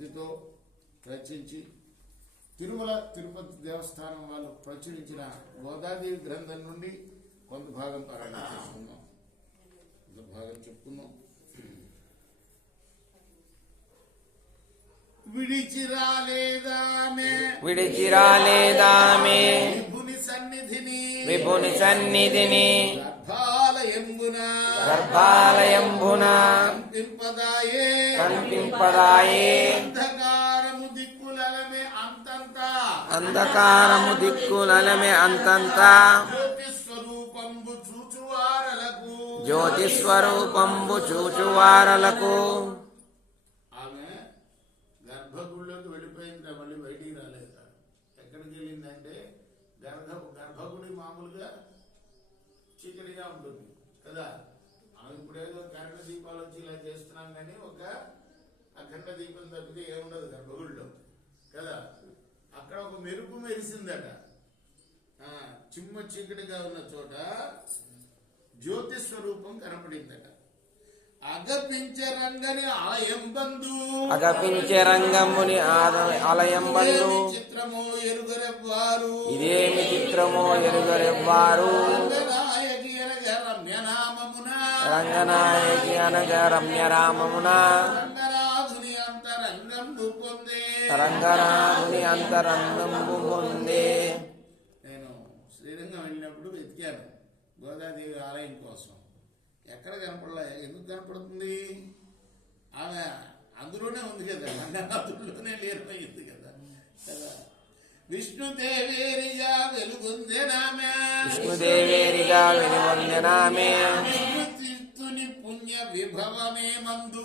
భక్తితో రచించి తిరుమల తిరుపతి దేవస్థానం వాళ్ళు ప్రచురించిన గోదాదేవి గ్రంథం నుండి కొంత భాగం పారాయణ చేసుకుందాం. కొంత భాగం చెప్పుకుందాం. విడిచిరాలేదామే విభుని సన్నిధిని గర్భాలయంబున కనిపింపదాయే అంధకారము దిక్కులమే అంతంతా జ్యోతి స్వరూపంబు చూచువారలకు. ఆమె గర్భగుడిలోకి వెళ్ళిపోయింది, మళ్ళీ బయటికి రాలేదు. ఎక్కడికి వెళ్ళిందంటే గర్భగుడి మామూలుగా చీకటిగా ఉంటుంది కదా. ఆమె ఇప్పుడేదో కరెంట దీపాలు వచ్చి ఇలా చేస్తున్నాం కానీ ఒక అఖండ దీపం తప్పితే ఏముండదు గర్భగుడిలో కదా. అక్కడ ఒక మెరుపు మెరిసిందట. చిమ్మ చీకటిగా ఉన్న చోట జ్యోతి స్వరూపం కనపడిందట. అగపించే రంగముని ఆలయంబందు చిత్రమో ఎరుగరెవ్వారు ఇదేమి చిత్రమో ఎరుగరెవ్వారు రంగనాయకి అనగా రమ్యరామమున రంగనాథుని అంతరంగంబు పొందే. నేను శ్రీరంగం వెళ్ళినప్పుడు వెతికాను గోదాదేవి ఆలయం కోసం. ఎక్కడ కనపడలే. ఎందుకు కనపడుతుంది? ఆమె అందులోనే ఉంది కదా, రంగనాథుల్లోనే లేరిపోయింది కదా. విష్ణుదేవేరిగా వెలుగొందెనామే విష్ణుతీర్థుని పుణ్య విభవమే మందు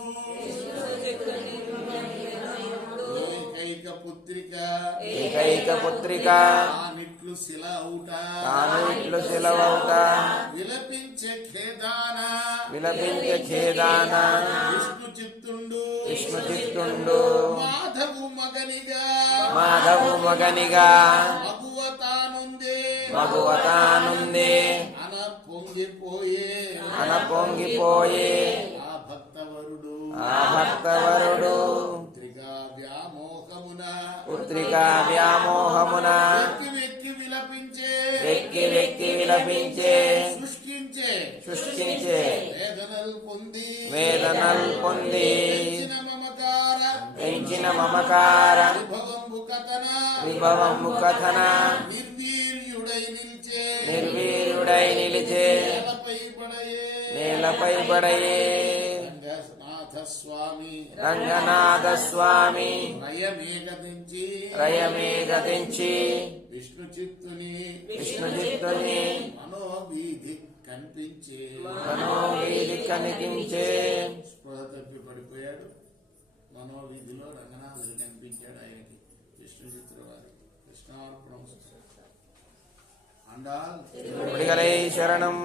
ఏకైక పుత్రిక తానిట్లు శిలవౌట విలపించే ఖేదాన విష్ణు చిత్తుండు మాధవు మగనిగా మగువతానుందే అన పొంగిపోయే ఆ భక్తవరుడు పుత్రికా వ్యామోహమున వెక్కి విలపించే శుష్కించే వేదనల్ పొంది పెంచిన మమకార విభవంబు కథన నిర్వీర్యుడై నిలిచే నేలపై పడయే. రంగనాథ స్వామి రయమే గతించి విష్ణు చిత్తుని మనోవీధి కనిపించే. స్పృహ తప్పి పడిపోయాడు. మనోవీధిలో రంగనాథుడు కనిపించాడు ఆయనకి. విష్ణు చిత్ర వారి కృష్ణార్పణం. శరణం.